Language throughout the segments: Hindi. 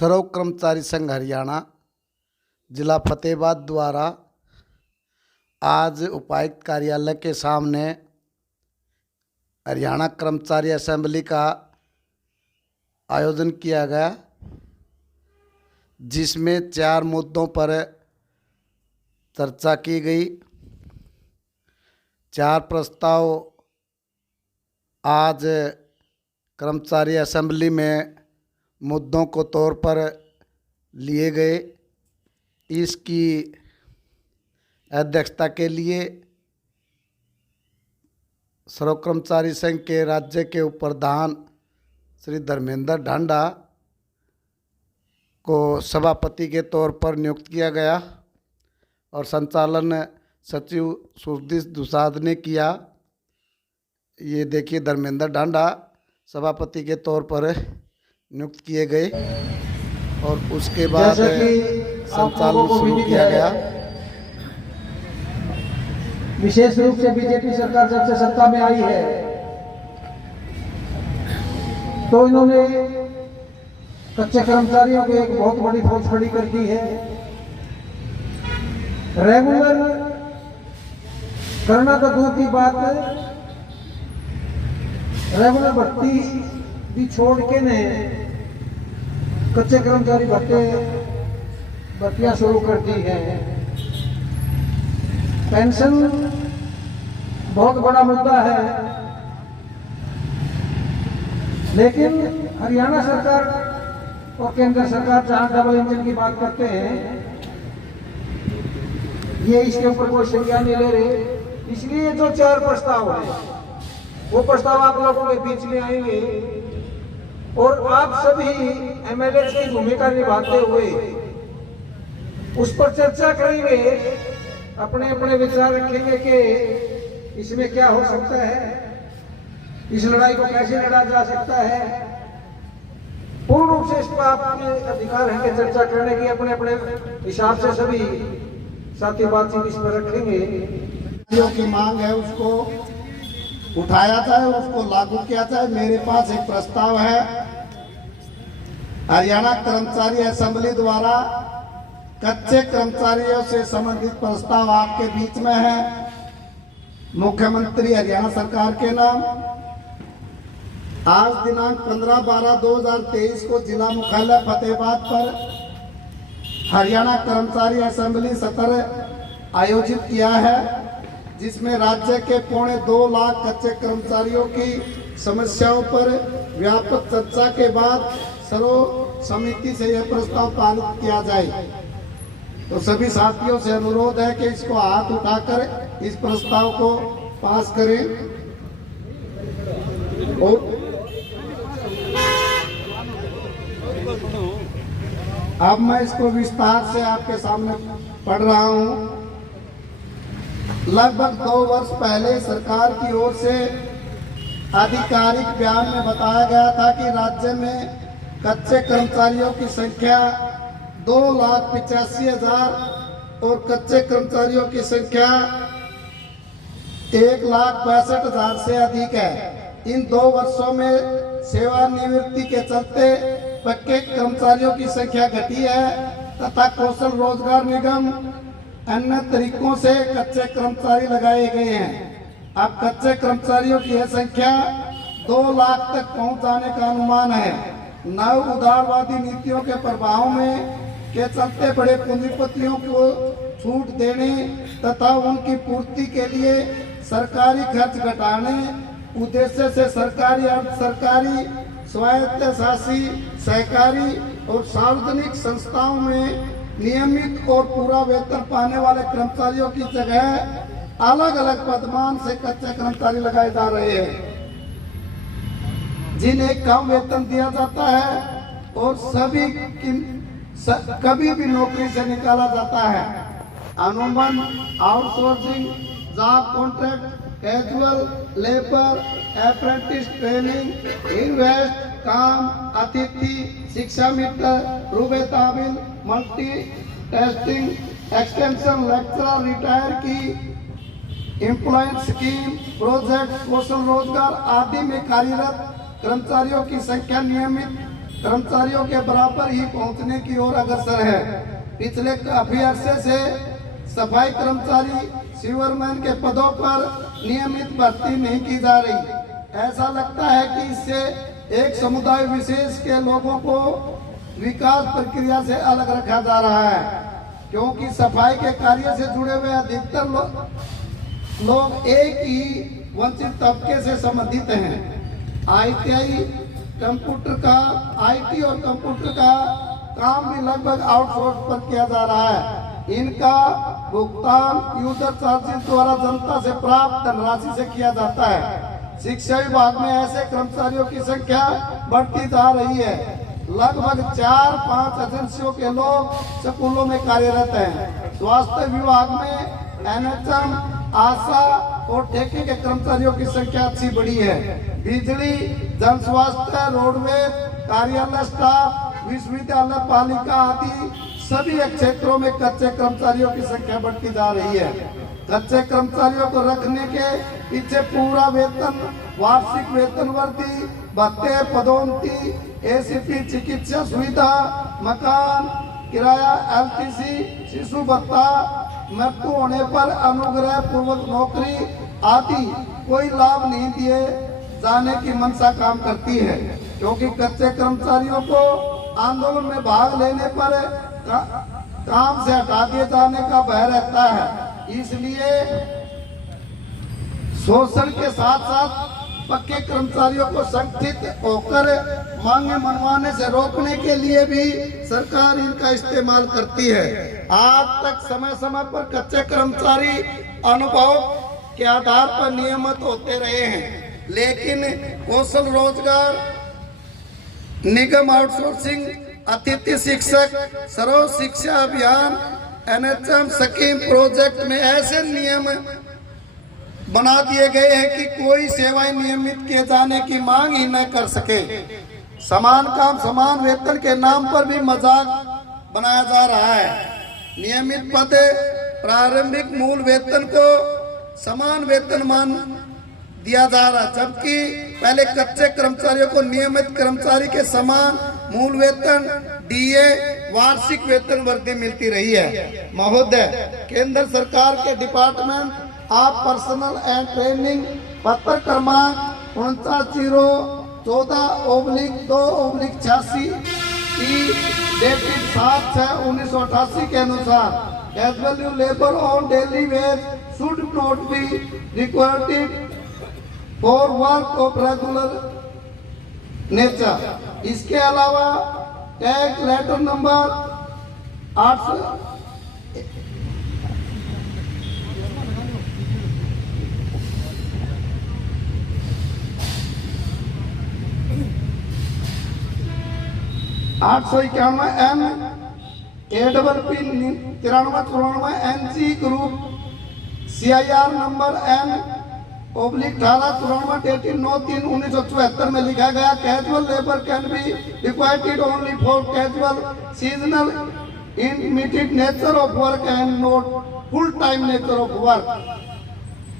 सर्व कर्मचारी संघ हरियाणा जिला फतेहाबाद द्वारा आज उपायुक्त कार्यालय के सामने हरियाणा कर्मचारी असेंबली का आयोजन किया गया, जिसमें 4 मुद्दों पर चर्चा की गई। 4 प्रस्ताव आज कर्मचारी असेंबली में मुद्दों को तौर पर लिए गए। इसकी अध्यक्षता के लिए सर्व कर्मचारी संघ के राज्य के उप प्रधान श्री धर्मेंद्र ढांडा को सभापति के तौर पर नियुक्त किया गया और संचालन सचिव सुरदीश दुसाद ने किया। ये देखिए, धर्मेंद्र ढांडा सभापति के तौर पर नियुक्त किए गए और उसके बाद संचालन शुरू किया गया। विशेष रूप से बीजेपी सरकार जब से सत्ता में आई है तो इन्होंने कच्चे कर्मचारियों को एक बहुत बड़ी फौज खड़ी कर दी है। रेगुलर करना तो दूर की बात है, रेगुलर भर्ती भी छोड़ के ने कच्चे कर्मचारी भर्तियां शुरू कर दी है। पेंशन बहुत बड़ा मुद्दा है, लेकिन हरियाणा सरकार और केंद्र सरकार जहां डबल इंजन की बात करते हैं, ये इसके ऊपर कोई संज्ञान नहीं ले रहे। इसलिए जो 4 प्रस्ताव है वो प्रस्ताव आप लोगों के बीच में आएंगे और आप सभी एमएलए की भूमिका निभाते हुए उस पर चर्चा करेंगे, अपने अपने विचार रखेंगे कि इसमें क्या हो सकता है, इस लड़ाई को कैसे लड़ा जा सकता है। पूर्ण रूप से इस पर आपके अधिकार है कि चर्चा करने की, अपने अपने हिसाब से सभी साथी बातचीत इस पर रखेंगे। जो की मांग है उसको उठाया जाए, उसको लागू किया जाए। मेरे पास एक प्रस्ताव है, हरियाणा कर्मचारी असेंबली द्वारा कच्चे कर्मचारियों से संबंधित प्रस्ताव आपके बीच में है। मुख्यमंत्री हरियाणा सरकार के नाम आज दिनांक 15/12/2023 को जिला मुख्यालय फतेहाबाद पर हरियाणा कर्मचारी असेंबली सत्र आयोजित किया है, जिसमें राज्य के 2.25 लाख कच्चे कर्मचारियों की समस्याओं पर व्यापक चर्चा के बाद सर्व समिति से यह प्रस्ताव पारित किया जाए। तो सभी साथियों से अनुरोध है कि इसको हाथ उठाकर इस प्रस्ताव को पास करें। और अब मैं इसको विस्तार से आपके सामने पढ़ रहा हूं। लगभग 2 वर्ष पहले सरकार की ओर से आधिकारिक बयान में बताया गया था कि राज्य में कच्चे कर्मचारियों की संख्या 2,85,000 और कच्चे कर्मचारियों की संख्या 1,62,000 से अधिक है। इन 2 वर्षों में सेवानिवृत्ति के चलते पक्के कर्मचारियों की संख्या घटी है तथा कौशल रोजगार निगम अन्य तरीकों से कच्चे कर्मचारी लगाए गए हैं। अब कच्चे कर्मचारियों की यह संख्या 2 लाख तक पहुंच जाने का अनुमान है। नव उदारवादी नीतियों के प्रभाव में के चलते बड़े पूंजीपतियों को छूट देने तथा उनकी पूर्ति के लिए सरकारी खर्च घटाने उद्देश्य से सरकारी, अर्ध सरकारी, स्वायत्तशासी, सहकारी और सार्वजनिक संस्थाओं में नियमित और पूरा वेतन पाने वाले कर्मचारियों की जगह अलग अलग पदमान से कच्चे कर्मचारी लगाए जा रहे हैं, जिन्हें कम वेतन दिया जाता है और कभी भी नौकरी से निकाला जाता है। अनुबंध, outsourcing, job contract, casual labour, apprentice training, invest, काम, अतिथि, शिक्षा मित्र, रूबे ताबिल, multi testing, extension, lecturer, retire की एम्प्लॉयमेंट स्कीम, प्रोजेक्ट, कौशल रोजगार आदि में कार्यरत कर्मचारियों की संख्या नियमित कर्मचारियों के बराबर ही पहुंचने की ओर अग्रसर है। पिछले काफी अरसे से सफाई कर्मचारी सीवरमैन के पदों पर नियमित भर्ती नहीं की जा रही। ऐसा लगता है कि इससे एक समुदाय विशेष के लोगों को विकास प्रक्रिया से अलग रखा जा रहा है, क्योंकि सफाई के कार्य से जुड़े हुए अधिकतर लोग एक ही वंचित तबके से संबंधित हैं। आईटी और कंप्यूटर का काम भी लगभग आउटसोर्स पर किया जा रहा है। इनका भुगतान यूजर चार्जेस द्वारा जनता से प्राप्त धनराशि से किया जाता है। शिक्षा विभाग में ऐसे कर्मचारियों की संख्या बढ़ती जा रही है। लगभग 4-5 एजेंसियों के लोग स्कूलों में कार्यरत हैं। स्वास्थ्य विभाग में एनएचएम, आशा और ठेके के कर्मचारियों की संख्या अच्छी बढ़ी है। बिजली, जन स्वास्थ्य, रोडवेज, कार्यालय स्टाफ, विश्वविद्यालय, पालिका आदि सभी क्षेत्रों में कच्चे कर्मचारियों की संख्या बढ़ती जा रही है। कच्चे कर्मचारियों को रखने के पीछे पूरा वेतन, वार्षिक वेतन वृद्धि, भत्ते, पदोन्नति, एसीपी, चिकित्सा सुविधा, मकान किराया, एलटीसी, शिशु भत्ता, मृत्यु होने पर अनुग्रह पूर्वक नौकरी आदि कोई लाभ नहीं दिए जाने की मंशा काम करती है, क्योंकि कच्चे कर्मचारियों को आंदोलन में भाग लेने पर काम से हटा दिए जाने का भय रहता है। इसलिए शोषण के साथ साथ पक्के कर्मचारियों को संगठित होकर मांगे मनवाने से रोकने के लिए भी सरकार इनका इस्तेमाल करती है। आज तक समय समय पर कच्चे कर्मचारी अनुभव के आधार पर नियमित होते रहे हैं, लेकिन कौशल रोजगार निगम, आउटसोर्सिंग, अतिथि शिक्षक, सर्व शिक्षा अभियान, एनएचएम स्कीम प्रोजेक्ट में ऐसे नियम बना दिए गए हैं कि कोई सेवाएं नियमित किए जाने की मांग ही न कर सके। समान काम समान वेतन के नाम पर भी मजाक बनाया जा रहा है। नियमित पद प्रारंभिक मूल वेतन को समान वेतनमान दिया जा रहा, जबकि पहले कच्चे कर्मचारियों को नियमित कर्मचारी के समान मूल वेतन, डीए, वार्षिक वेतन वृद्धि मिलती रही है। महोदय, केंद्र सरकार के department of personnel and training पत्र क्रमांक 49/14/2/86 की डेटेड 7/6/1988 के अनुसार casual labour on daily wage should not be required for work of regular nature. इसके अलावा tag letter number 891 M AWP 9394 NG group CIR number N/1894 dated 9/3/1974 में लिखा गया, casual labour can be required only for casual seasonal intermittent nature of work and not full time nature of work.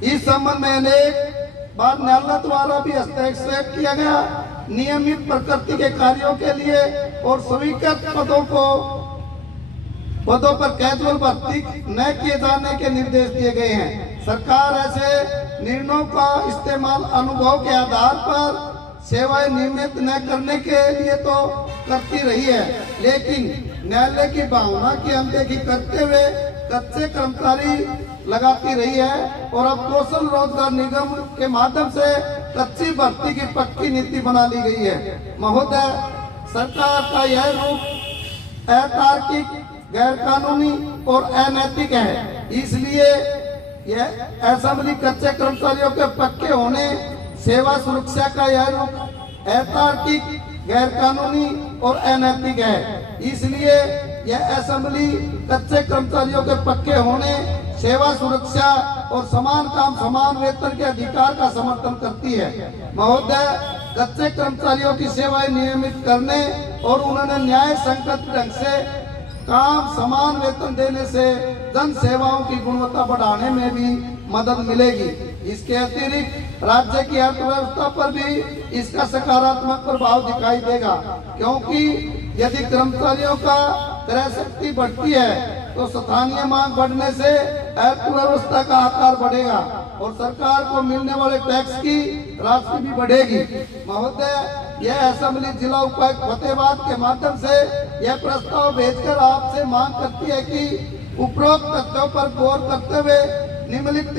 इस संबंध में अनेक बार न्यायालय द्वारा भी हस्तक्षेप किया गया। नियमित प्रकृति के कार्यों के लिए और स्वीकृत पदों पर कैजुअल भर्ती न किए जाने के निर्देश दिए गए हैं। सरकार ऐसे निर्णयों का इस्तेमाल अनुभव के आधार पर सेवाएं नियमित न करने के लिए तो करती रही है, लेकिन न्यायालय की भावना की अनदेखी करते हुए कच्चे कर्मचारी लगाती रही है और अब कौशल रोजगार निगम के माध्यम से कच्ची भर्ती की पक्की नीति बना ली गई है। महोदय, सरकार का यह रूप अतार्किक, गैर कानूनी और अनैतिक है। इसलिए यह असेंबली कच्चे कर्मचारियों के पक्के होने, सेवा सुरक्षा का यह रूप अतार्किक, गैर कानूनी और अनैतिक है। इसलिए यह असेंबली कच्चे कर्मचारियों के पक्के होने, सेवा सुरक्षा और समान काम समान वेतन के अधिकार का समर्थन करती है। महोदय, कच्चे कर्मचारियों की सेवाएं नियमित करने और उन्होंने न्याय संगत ढंग से काम समान वेतन देने से जन सेवाओं की गुणवत्ता बढ़ाने में भी मदद मिलेगी। इसके अतिरिक्त राज्य की अर्थव्यवस्था पर भी इसका सकारात्मक प्रभाव दिखाई देगा, क्योंकि यदि कर्मचारियों का क्रय शक्ति बढ़ती है तो स्थानीय मांग बढ़ने से अर्थव्यवस्था का आकार बढ़ेगा और सरकार को मिलने वाले टैक्स की राशि भी बढ़ेगी। महोदय, यह असेंबली जिला उपायुक्त फतेहाबाद के माध्यम से यह प्रस्ताव भेजकर आपसे मांग करती है कि उपरोक्त तथ्यों पर गौर करते हुए निम्नलिखित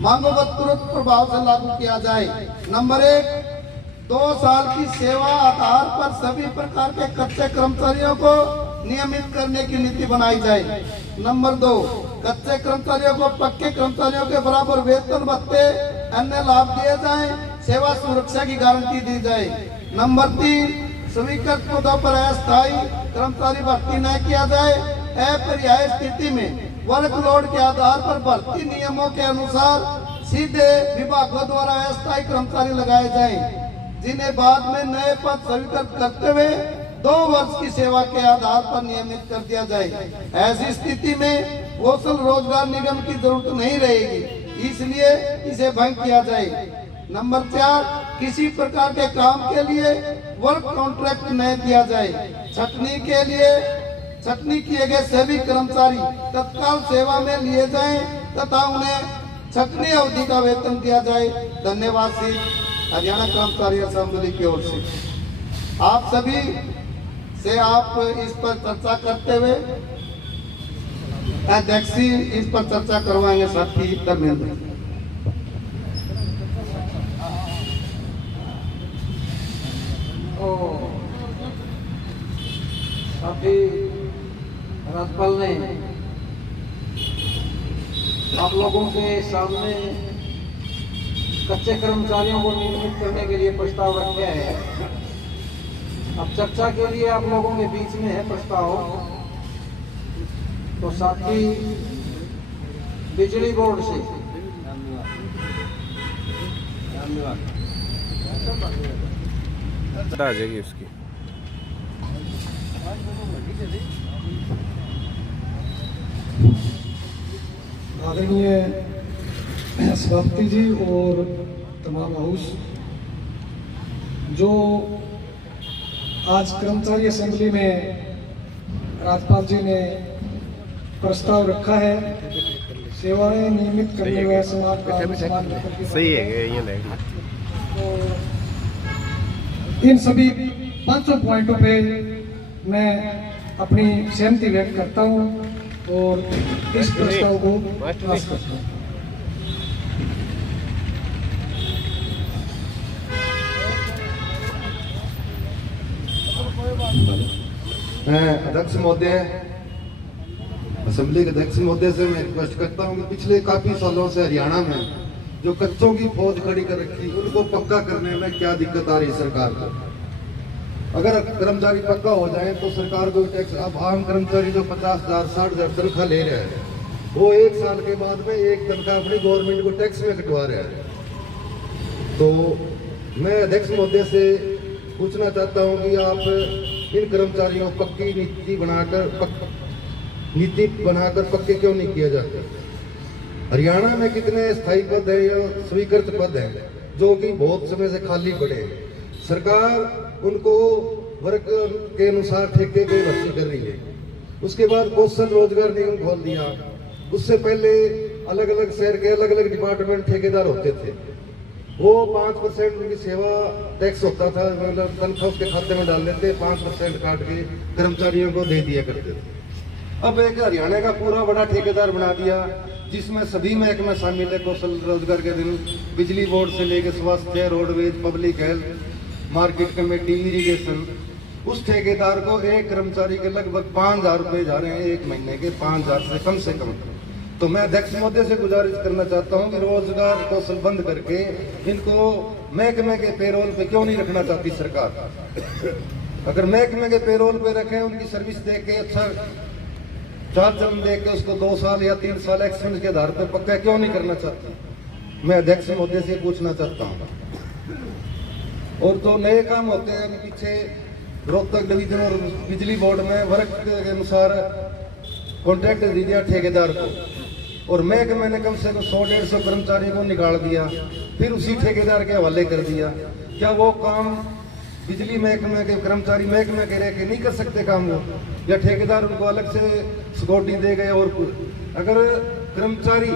मांगों को तुरंत प्रभाव से लागू किया जाए। नंबर 1, 2 साल की सेवा आधार पर सभी प्रकार के कच्चे कर्मचारियों को नियमित करने की नीति बनाई जाए। नंबर 2, कच्चे कर्मचारियों को पक्के कर्मचारियों के बराबर वेतन भत्ते अन्य लाभ दिए जाएं, सेवा सुरक्षा की गारंटी दी जाए। नंबर 3, स्वीकृत पदों पर अस्थायी कर्मचारी भर्ती न किया जाए। अपरिहार्य स्थिति में वर्कलोड के आधार पर भर्ती नियमों के अनुसार सीधे विभागों द्वारा अस्थायी कर्मचारी लगाए जाएं, जिन्हें बाद में नए पद स्वीकृत करते हुए 2 वर्ष की सेवा के आधार पर नियमित कर दिया जाए। ऐसी स्थिति में कौशल रोजगार निगम की जरूरत नहीं रहेगी, इसलिए इसे भंग किया जाए। नंबर 4, किसी प्रकार के काम के लिए वर्क कॉन्ट्रैक्ट न दिया जाए। छटनी किए गए सभी कर्मचारी तत्काल सेवा में लिए जाएं तथा उन्हें छटनी अवधि का वेतन दिया जाए। धन्यवाद। श्री हरियाणा कर्मचारी असेंबली की ओर से आप सभी से आप इस पर चर्चा करते हुए अध्यक्ष इस पर चर्चा करवाएंगे। साथी धर्मेंद्र। साथी राज्यपाल ने आप लोगों के सामने कच्चे कर्मचारियों को नियमित करने के लिए प्रस्ताव रखे है। अब चर्चा के लिए आप लोगों के बीच में है प्रस्ताव। तो साथी बिजली बोर्ड से आ जाएगी उसकी। आदरणीय सभापति जी और तमाम हाउस, जो आज कर्मचारी असेंबली में राज्यपाल जी ने प्रस्ताव रखा है, सेवाएं नियमित करने व समाज का सही है ये तो इन सभी 500 पॉइंटों पे मैं अपनी सहमति व्यक्त करता हूँ और इस प्रस्ताव को पास करता हूँ। मैं अध्यक्ष महोदय, असेंबली के अध्यक्ष महोदय से मैं रिक्वेस्ट करता हूँ कि पिछले काफी सालों से हरियाणा में जो कच्चों की फौज खड़ी कर रखी उनको पक्का करने में क्या दिक्कत आ रही है सरकार को। अगर कर्मचारी पक्का हो जाए तो सरकार को टैक्स, अब आम कर्मचारी जो 50,000 60,000 तनख्वाह ले रहे हैं वो 1 साल के बाद में एक तनख्वाह अपनी गवर्नमेंट को टैक्स में कटवा रहे हैं। तो मैं अध्यक्ष महोदय से पूछना चाहता हूं कि आप इन कर्मचारियों को पक्की नीति बनाकर पक्के क्यों नहीं किए जाते। हरियाणा में कितने स्थायी पद हैं या स्वीकृत पद हैं जो कि बहुत समय से खाली पड़े हैं। सरकार उनको वर्ग के अनुसार ठेके पे भर्ती कर रही है। उसके बाद कौशल रोजगार निगम खोल दिया। उससे पहले अलग अलग शहर के अलग अलग डिपार्टमेंट ठेकेदार होते थे, वो 5% उनकी सेवा टैक्स होता था, मतलब तनख्वाह उसके खाते में डाल देते, 5% काट के कर्मचारियों को दे दिया करते थे। अब एक हरियाणा का पूरा बड़ा ठेकेदार बना दिया जिसमें सभी महकमे शामिल है। कौशल रोजगार के दिन बिजली बोर्ड से लेकर स्वास्थ्य, roadways, public health, market committee, irrigation. उस ठेकेदार को एक कर्मचारी के लगभग 5,000 रुपये जा रहे हैं, एक महीने के 5,000 से कम। तो मैं अध्यक्ष महोदय से गुजारिश करना चाहता हूं कि रोजगार कौशल बंद करके इनको महकमे के पेरोल पे क्यों नहीं रखना चाहती सरकार। अगर महकमे के पेरोल पे रखें, उनकी सर्विस दे के अच्छा चार चरण दे के उसको 2 साल या 3 साल एक्सपीरियंस के आधार पर पक्का क्यों नहीं करना चाहती। मैं अध्यक्ष महोदय से पूछना चाहता हूँ। और जो नए काम होते हैं पीछे रोहतक डिवीजन और बिजली बोर्ड में वर्क के अनुसार कॉन्ट्रैक्ट दे दिया ठेकेदार को और महकमे ने कम से कम 100-150 कर्मचारियों को निकाल दिया, फिर उसी ठेकेदार के हवाले कर दिया। क्या वो काम बिजली महकमे के कर्मचारी महकमे के रह के नहीं कर सकते काम वो, या ठेकेदार उनको अलग से सिक्योरिटी दे गए? और अगर कर्मचारी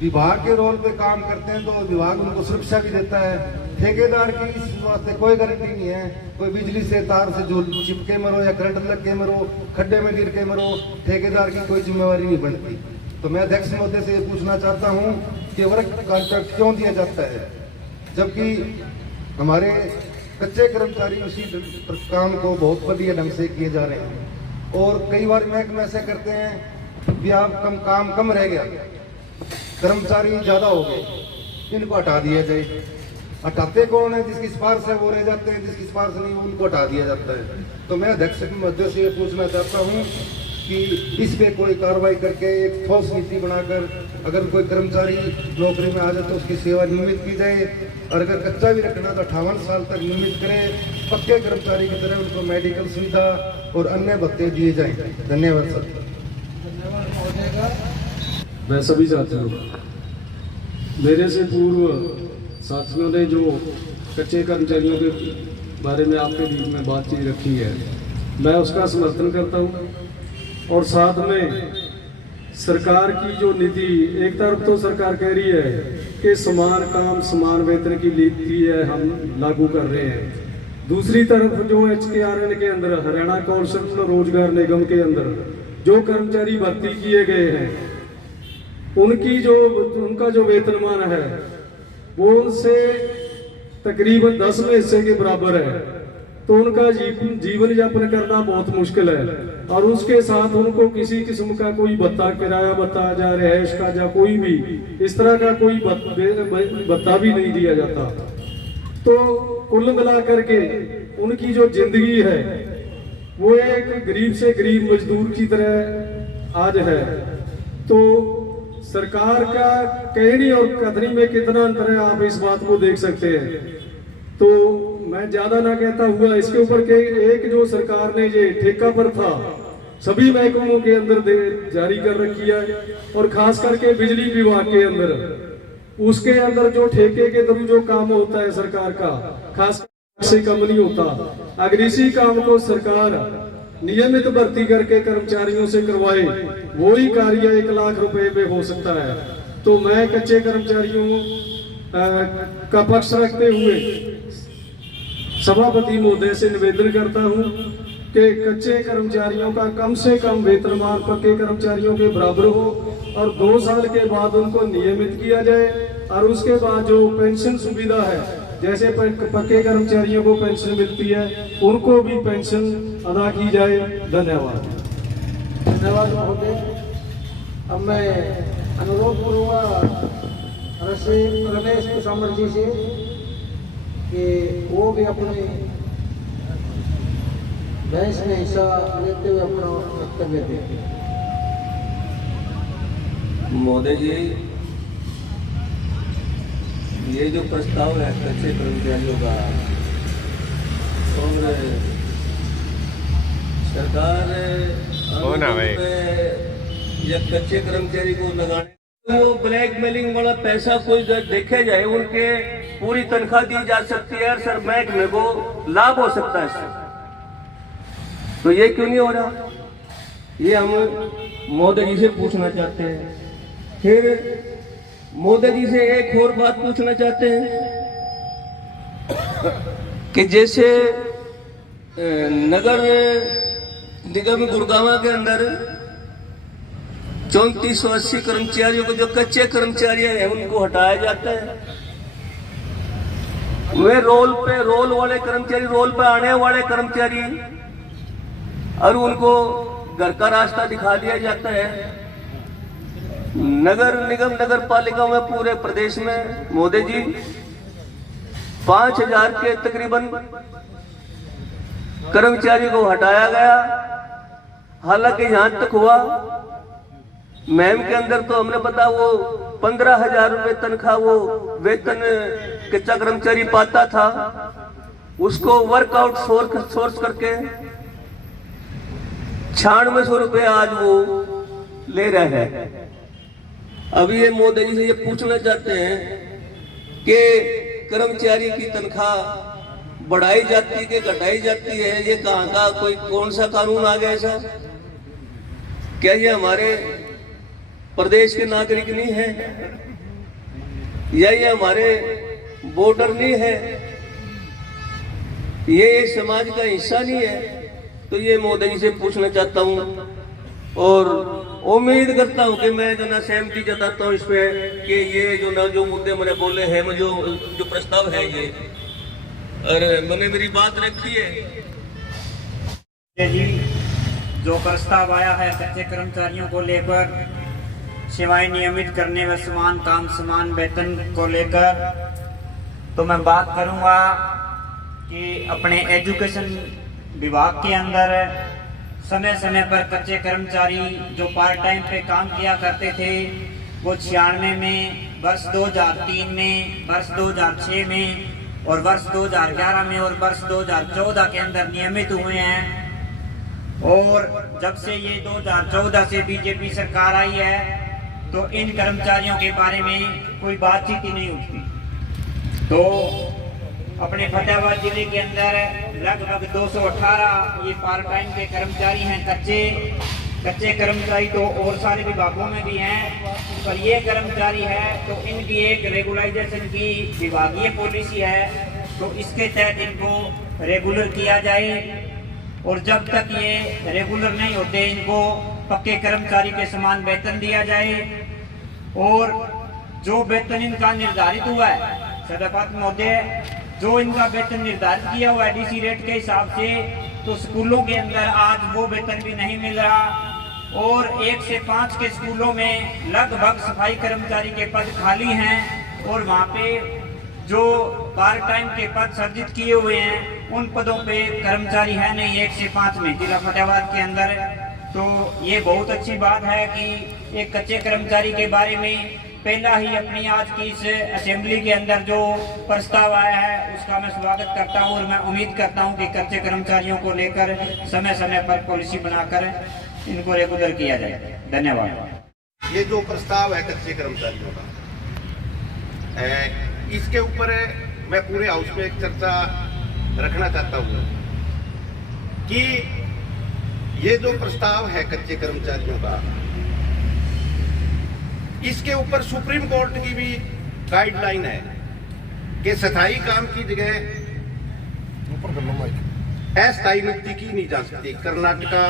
विभाग के रोल पे काम करते हैं तो विभाग उनको सुरक्षा भी देता है। ठेकेदार की इस वास्ते कोई गारंटी नहीं है, कोई बिजली से तार से जो चिपके मरो या करंट लग के मरो, खड्डे में गिर के मरो, ठेकेदार की कोई जिम्मेवारी नहीं बनती। तो मैं अध्यक्ष महोदय से ये पूछना चाहता हूँ कि वर्क कॉन्ट्रैक्ट क्यों दिया जाता है, जबकि हमारे कच्चे कर्मचारी उसी काम को बहुत बढ़िया ढंग से किए जा रहे हैं। और कई बार महकमे ऐसे करते हैं कि आप काम कम रह गया, कर्मचारी ज़्यादा हो गए, इनको हटा दिया जाए। हटाते कौन है? जिसकी सिफारिश है वो रह जाते हैं, जिसकी सिफारिश नहीं उनको हटा दिया जाता है। तो मैं अध्यक्ष महोदय से ये पूछना चाहता हूँ कि इस पे कोई कार्रवाई करके एक ठोस नीति बनाकर अगर कोई कर्मचारी नौकरी में आ जाए तो उसकी सेवा नियमित की जाए, और अगर कच्चा भी रखना तो 58 साल तक नियमित करें, पक्के कर्मचारी की तरह उनको मेडिकल सुविधा और अन्य भत्ते दिए जाएं। धन्यवाद सर। मैं सभी साथियों, मेरे से पूर्व साथियों ने जो कच्चे कर्मचारियों के बारे में आपके बीच में बातचीत रखी है, मैं उसका समर्थन करता हूँ। और साथ में सरकार की जो नीति, एक तरफ तो सरकार कह रही है कि समान काम समान वेतन की नीति है हम लागू कर रहे हैं, दूसरी तरफ जो HKRN के अंदर हरियाणा कौशल रोजगार निगम के अंदर जो कर्मचारी भर्ती किए गए हैं उनका जो वेतनमान है वो उनसे तकरीबन 10वें हिस्से के बराबर है। तो उनका जीवन यापन करना बहुत मुश्किल है, और उसके साथ उनको किसी किस्म का कोई भत्ता, किराया भत्ता या रिहाइश का या कोई भी इस तरह का कोई भत्ता भी नहीं दिया जाता। तो कुल मिला करके उनकी जो जिंदगी है वो एक गरीब से गरीब मजदूर की तरह आज है। तो सरकार का कहनी और कथनी में कितना अंतर है आप इस बात को देख सकते हैं। तो मैं ज्यादा ना कहता हुआ इसके ऊपर के एक जो सरकार ने ये ठेका पर था सभी महकमों के अंदर जारी कर रखी है, और खास करके बिजली विभाग के अंदर उसके अंदर जो ठेके के थ्रू जो काम होता है सरकार का, खास से कम नहीं होता। अगर इसी काम को सरकार नियमित भर्ती करके कर्मचारियों से करवाए, वही कार्य 1 लाख रुपए में हो सकता है। तो मैं कच्चे कर्मचारियों का पक्ष रखते हुए सभापति महोदय से निवेदन करता हूं कि कच्चे कर्मचारियों का कम से कम वेतनमान पक्के कर्मचारियों के बराबर हो, और 2 साल के बाद उनको नियमित किया जाए, और उसके बाद जो पेंशन सुविधा है, जैसे पक्के कर्मचारियों को पेंशन मिलती है उनको भी पेंशन अदा की जाए। धन्यवाद। धन्यवाद महोदय। अब मैं अनुरोध करूँगा रमेश कुशामर जी से कि वो भी अपने बहस में हिस्सा लेते हुए अपना वक्तव्य दें। महोदय जी, ये जो प्रस्ताव है कच्चे कर्मचारियों का, और सरकार या कच्चे कर्मचारी को लगाने वो ब्लैकमेलिंग वाला पैसा कोई देखा जाए, उनके पूरी तनख्वाह दी जा सकती है, सर महकमे को लाभ हो सकता है सर। तो ये क्यों नहीं हो रहा, ये हम महोदय जी से पूछना चाहते हैं। फिर महोदय जी से एक और बात पूछना चाहते हैं कि जैसे नगर निगम गुड़गांव के अंदर 3480 कर्मचारियों को, जो कच्चे कर्मचारी हैं उनको हटाया जाता है। वे रोल वाले कर्मचारी, रोल पे आने वाले कर्मचारी, और उनको घर का रास्ता दिखा दिया जाता है। नगर निगम नगर पालिका में पूरे प्रदेश में मोदी जी 5000 के तकरीबन कर्मचारी को हटाया गया। हालांकि यहां तक हुआ मैम के अंदर तो हमने पता वो 15,000 रुपए तनख्वाह वो वेतन कच्चा कर्मचारी पाता था, उसको वर्कआउट सोर्स करके 9600 रुपए आज वो ले रहे हैं। अभी ये मोदी जी से ये पूछना चाहते हैं कि कर्मचारी की तनख्वाह बढ़ाई जाती है कि घटाई जाती है, ये कहाँ का कोई कौन सा कानून आ गया ऐसा? क्या ये हमारे प्रदेश के नागरिक नहीं है या ये हमारे बॉर्डर नहीं है, ये समाज का हिस्सा नहीं है? तो ये मोदी जी से पूछना चाहता हूँ और उम्मीद करता हूँ कि मैं जो ना सहमति जताता हूँ इस पे कि ये जो ना जो मुद्दे मैंने बोले हैं, जो प्रस्ताव है ये, और मैंने मेरी बात रखी है जी। जो प्रस्ताव आया है कच्चे कर्मचारियों को लेकर सेवाएं नियमित करने व समान काम समान वेतन को लेकर, तो मैं बात करूंगा कि अपने एजुकेशन विभाग के अंदर समय समय पर कच्चे कर्मचारी जो पार्ट टाइम पे काम किया करते थे वो 96 में, वर्ष 2003 में, वर्ष 2006 में और वर्ष 2011 में और वर्ष 2014 के अंदर नियमित हुए हैं। और जब से ये 2014 से बीजेपी सरकार आई है तो इन कर्मचारियों के बारे में कोई बातचीत ही नहीं उठती। तो अपने फतेहाबाद जिले के अंदर लगभग 218 ये पार्ट टाइम के कर्मचारी हैं। कच्चे कर्मचारी तो और सारे विभागों में भी हैं, पर ये कर्मचारी है तो इनकी एक रेगुलाइजेशन की विभागीय पॉलिसी है, तो इसके तहत इनको रेगुलर किया जाए। और जब तक ये रेगुलर नहीं होते इनको पक्के कर्मचारी के समान वेतन दिया जाए। और जो वेतन इनका निर्धारित हुआ है सभापति महोदय, जो इनका वेतन निर्धारित किया हुआ है डीसी रेट के हिसाब से, तो स्कूलों के अंदर आज वो वेतन भी नहीं मिल रहा। और 1 से 5 के स्कूलों में लगभग सफाई कर्मचारी के पद खाली हैं और वहाँ पे जो पार्ट टाइम के पद सर्जित किए हुए हैं उन पदों पे कर्मचारी है नहीं 1 से 5 में जिला फतेहाबाद के अंदर। तो ये बहुत अच्छी बात है कि एक कच्चे कर्मचारी के बारे में पहला ही अपनी आज की इस असेंबली के अंदर जो प्रस्ताव आया है उसका मैं स्वागत करता हूं। और मैं उम्मीद करता हूं कि कच्चे कर्मचारियों को लेकर समय समय पर पॉलिसी बनाकर इनको रेगुलर किया जाए। धन्यवाद। ये जो प्रस्ताव है कच्चे कर्मचारियों का, इसके ऊपर मैं पूरे हाउस में एक चर्चा रखना चाहता हूँ कि ये जो प्रस्ताव है कच्चे कर्मचारियों का, इसके ऊपर सुप्रीम कोर्ट की भी गाइडलाइन है कि स्थायी काम की जगह अस्थायी नियुक्ति की नहीं जा सकती। कर्नाटका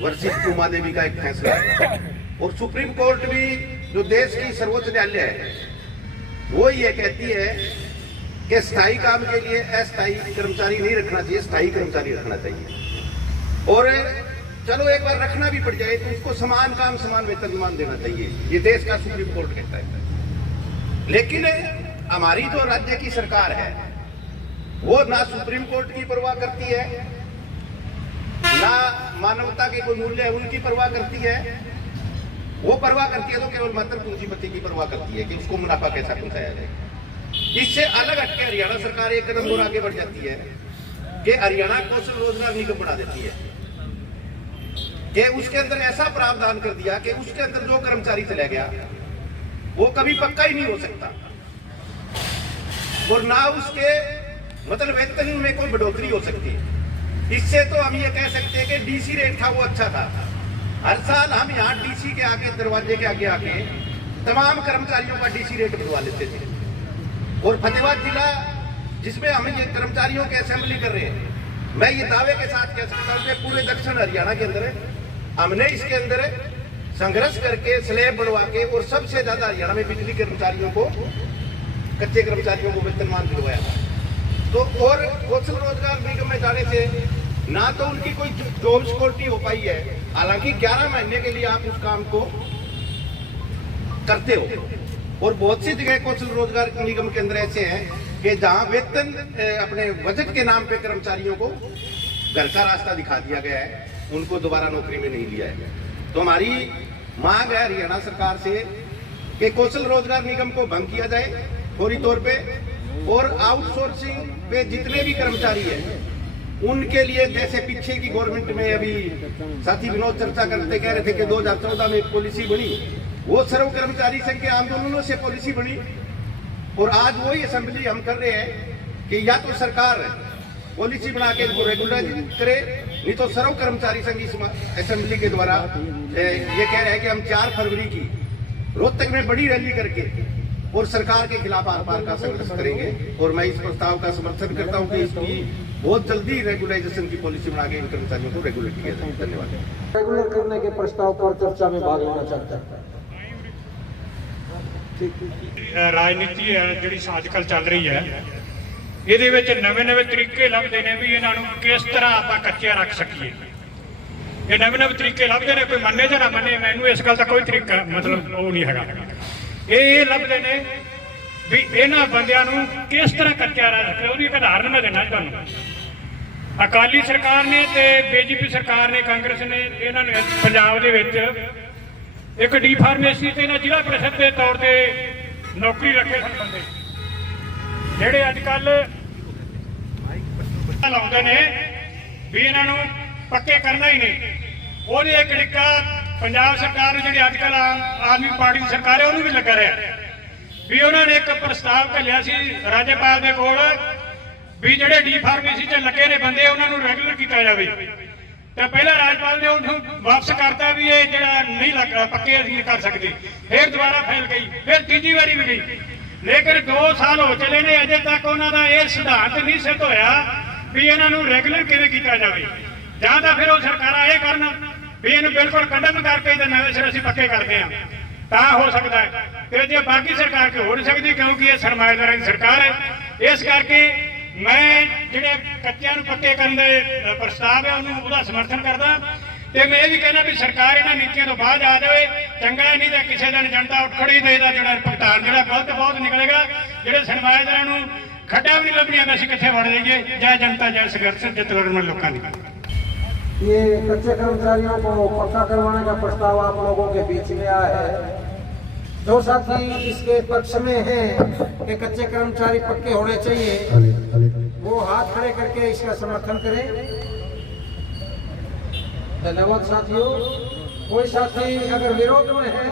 वर्सेस उमा देवी का एक फैसला है। और सुप्रीम कोर्ट भी जो देश की सर्वोच्च न्यायालय है वो ये कहती है कि स्थायी काम के लिए अस्थायी कर्मचारी नहीं रखना चाहिए, स्थायी कर्मचारी रखना चाहिए। और चलो एक बार रखना भी पड़ जाए तो उसको समान काम समान वेतन देना चाहिए, ये देश का सुप्रीम कोर्ट कहता है। लेकिन हमारी जो राज्य की सरकार है वो ना सुप्रीम कोर्ट की परवाह करती है, ना मानवता के कोई मूल्य है उनकी परवाह करती है। वो परवाह करती है तो केवल मात्र पूंजीपति की परवाह करती है कि उसको मुनाफा कैसा पहुंचाया जाए। इससे अलग हटके हरियाणा सरकार एक कदम और आगे बढ़ जाती है कि हरियाणा कौशल रोजगार निगम बना देती है कि उसके अंदर ऐसा प्रावधान कर दिया कि उसके अंदर जो कर्मचारी चला गया वो कभी पक्का ही नहीं हो सकता और ना उसके मतलब वेतन में कोई बढ़ोतरी हो सकती है। इससे तो हम ये कह सकते हैं कि डीसी रेट था वो अच्छा था। हर साल हम यहाँ डीसी के आगे दरवाजे के आगे आके तमाम कर्मचारियों का डीसी रेट बढ़वा लेते थे। और फतेहाबाद जिला जिसमें हम ये कर्मचारियों की असेंबली कर रहे हैं, मैं ये दावे के साथ कह सकता हूँ कि पूरे दक्षिण हरियाणा के अंदर हमने इसके अंदर संघर्ष करके स्लैब बढ़वा के और सबसे ज्यादा हरियाणा में बिजली कर्मचारियों को, कच्चे कर्मचारियों को वेतनमान दिलवाया था। तो और कौशल रोजगार निगम में जाने से ना तो उनकी कोई जॉब सिक्योरिटी हो पाई है, हालांकि 11 महीने के लिए आप उस काम को करते हो। और बहुत सी जगह कौशल रोजगार निगम के अंदर ऐसे हैं कि जहां वेतन अपने बजट के नाम पे कर्मचारियों को घर का रास्ता दिखा दिया गया है, उनको दोबारा नौकरी में नहीं लिया है। तो हमारी मांग है हरियाणा सरकार से कि कौशल रोजगार निगम को भंग किया जाए फौरी तौर पे, और आउटसोर्सिंग पे जितने भी कर्मचारी हैं उनके लिए, जैसे पीछे की गवर्नमेंट में अभी साथी विनोद चर्चा करते कह रहे थे कि 2014 में एक पॉलिसी बनी वो सर्व कर्मचारी संघ के आंदोलनों से पॉलिसी बनी और आज वही असेंबली हम कर रहे हैं कि या तो सरकार पॉलिसी बना के इनको रेगुलराइज करे, नहीं तो सर्व कर्मचारी संघ इस असेंबली के द्वारा ये कह रहे हैं कि हम 4 फरवरी की रोहतक में बड़ी रैली करके और सरकार के खिलाफ आर पार का संघर्ष करेंगे। और मैं इस प्रस्ताव का समर्थन करता हूं कि इसकी बहुत जल्दी रेगुलाइजेशन की पॉलिसी बना के इन कर्मचारियों को रेगुलेट किया जाए। धन्यवाद। रेगुलर करने के प्रस्ताव पर चर्चा में भाग लेना चाहता है। ਰਾਜਨੀਤੀ ਹੈ ਜਿਹੜੀ ਅੱਜਕੱਲ ਚੱਲ ਰਹੀ ਹੈ, ਇਹਦੇ ਵਿੱਚ ਨਵੇਂ-ਨਵੇਂ ਤਰੀਕੇ ਲੱਭਦੇ ਨੇ ਵੀ ਇਹਨਾਂ ਨੂੰ ਕਿਸ ਤਰ੍ਹਾਂ ਆਪਾਂ ਕੱਚਿਆ ਰੱਖ ਸਕੀਏ। ਇਹ ਨਵੇਂ-ਨਵੇਂ ਤਰੀਕੇ ਲੱਭਦੇ ਨੇ, ਕੋਈ ਮੰਨੇ ਜਾਂ ਨਾ ਮੰਨੇ, ਮੈਨੂੰ ਇਸ ਗੱਲ ਦਾ ਕੋਈ ਤਰੀਕਾ ਮਤਲਬ ਉਹ ਨਹੀਂ ਹੈਗਾ। ਇਹ ਲੱਭਦੇ ਨੇ ਵੀ ਇਹਨਾਂ ਬੰਦਿਆਂ ਨੂੰ ਕਿਸ ਤਰ੍ਹਾਂ ਕੱਚਿਆ ਰੱਖ ਸਕਦੇ। ਉਹਦੀ ਇੱਕ ਉਦਾਹਰਨ ਮੈਂ ਦੇਣਾ ਤੁਹਾਨੂੰ। ਅਕਾਲੀ ਸਰਕਾਰ ਨੇ ਤੇ ਬੀਜੇਪੀ ਸਰਕਾਰ ਨੇ, ਕਾਂਗਰਸ ਨੇ ਇਹਨਾਂ ਨੇ ਪੰਜਾਬ ਦੇ ਵਿੱਚ ਇੱਕ ਡੀ ਫਾਰਮੇਸੀ ਤੇ ਨਾ ਜ਼ਿਲ੍ਹਾ ਪ੍ਰੀਸ਼ਦ ਦੇ ਤੌਰ ਤੇ ਨੌਕਰੀ ਰੱਖੇ ਸਨ ਬੰਦੇ, ਜਿਹੜੇ ਅੱਜ ਕੱਲ ਲਾਉਂਦੇ ਨੇ ਵੀ ਇਹਨਾਂ ਨੂੰ ਪੱਕੇ ਕਰਨਾ ਹੀ ਨਹੀਂ। ਉਹਦੇ ਇੱਕ ਡਿੱਕਾ ਪੰਜਾਬ ਸਰਕਾਰ ਨੂੰ, ਜਿਹੜੀ ਅੱਜ ਕੱਲ ਆਮ ਆਦਮੀ ਪਾਰਟੀ ਦੀ ਸਰਕਾਰ ਹੈ, ਉਹਨੂੰ ਵੀ ਲੱਗਾ ਰਿਹਾ ਵੀ ਉਹਨਾਂ ਨੇ ਇੱਕ ਪ੍ਰਸਤਾਵ ਘੱਲਿਆ ਸੀ ਰਾਜਪਾਲ ਦੇ ਕੋਲ ਵੀ ਜਿਹੜੇ ਡੀ ਫਾਰਮੇਸੀ 'ਚ ਲੱਗੇ ਨੇ ਬੰਦੇ ਉਹਨਾਂ ਨੂੰ ਰੈਗੂਲਰ ਕੀਤਾ ਜਾਵੇ। तो पहला राजपाल ने उन्हें वापस करता भी ये जरा नहीं लग पक्के नहीं कर सकते, फिर दोबारा फैल गई, फिर तीजी बारी भी गई। लेकिन 2 साल हो चले ने अजे तक उन्होंने यह सिद्धांत नहीं सिद्ध होया भी इन्हों रेगुलर किवें कीता जावे, जां तां फिर वो सरकारां ये करन भी इहनूं बिल्कुल कंडम करके ते नवें सिरे असीं पक्के करदे हां, तां हो सकदा है। ते जे बाकी सरकार की हो नहीं सकती, क्योंकि ये सरमाएदारां दी सरकार है। इस करके मैं ਜਿਹੜੇ ਕੱਚਿਆਂ ਨੂੰ ਪੱਕੇ ਕਰਨ ਦੇ ਪ੍ਰਸਤਾਵ ਹੈ ਉਹਦਾ ਸਮਰਥਨ ਕਰਦਾ ਤੇ ਮੈਂ ਇਹ ਵੀ ਕਹਿੰਦਾ ਵੀ ਸਰਕਾਰ ਇਹਨਾਂ ਨੀਤੀਆਂ ਤੋਂ ਬਾਅਦ ਆ ਜਾਵੇ, ਚੰਗਾ ਨਹੀਂ ਤਾਂ ਕਿਸੇ ਦਿਨ ਜਨਤਾ ਉੱਠ ਖੜੀ ਤੇ ਇਹਦਾ ਜਿਹੜਾ ਭੁਗਤਾਨ ਜਿਹੜਾ ਗਲਤ ਬਹੁਤ ਨਿਕਲੇਗਾ। ਜਿਹੜੇ ਸਰਮਾਏਦਾਰਾਂ ਨੂੰ ਖੱਡਾ ਵੀ ਨਹੀਂ ਲੱਭਣੀਆਂ ਅਸੀਂ ਕਿੱਥੇ ਵੜ ਜਾਈਏ, ਜੈ ਜਨਤਾ ਜੈ ਸੰਘਰਸ਼ ਜਿੱਤ ਲੜਨ ਲੋਕਾਂ ਦੀ। ये कच्चे कर्मचारियों को पक्का करवाने का प्रस्ताव आप लोगों के बीच में आया है। जो साथी इसके पक्ष में हैं कि कच्चे कर्मचारी पक्के होने चाहिए, वो हाथ खड़े करके इसका समर्थन करें। धन्यवाद साथियों। कोई साथी अगर विरोध में है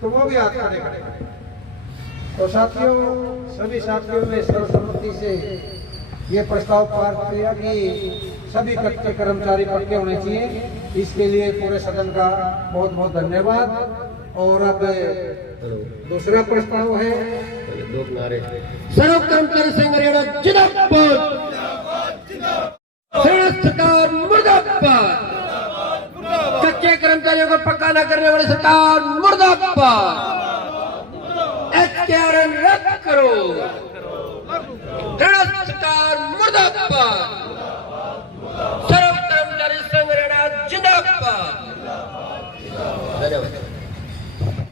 तो वो भी हाथ खड़े करें। तो साथियों, सभी साथियों ने सर्वसम्मति से ये प्रस्ताव पास किया कि सभी कच्चे कर्मचारी पक्के होने चाहिए। इसके लिए पूरे सदन का बहुत बहुत धन्यवाद। और अब दूसरा प्रस्ताव है सर्व कर्मचारी संघ हरियाणा जिंदाबाद, सरकार मुर्दाबाद, कच्चे कर्मचारियों को पक्का न करने वाली सरकार मुर्दाबाद, HRN रद्द करो, सरकार मुर्दाबाद, सर्व कर्मचारी संघ हरियाणा जिंदाबाद। धन्यवाद।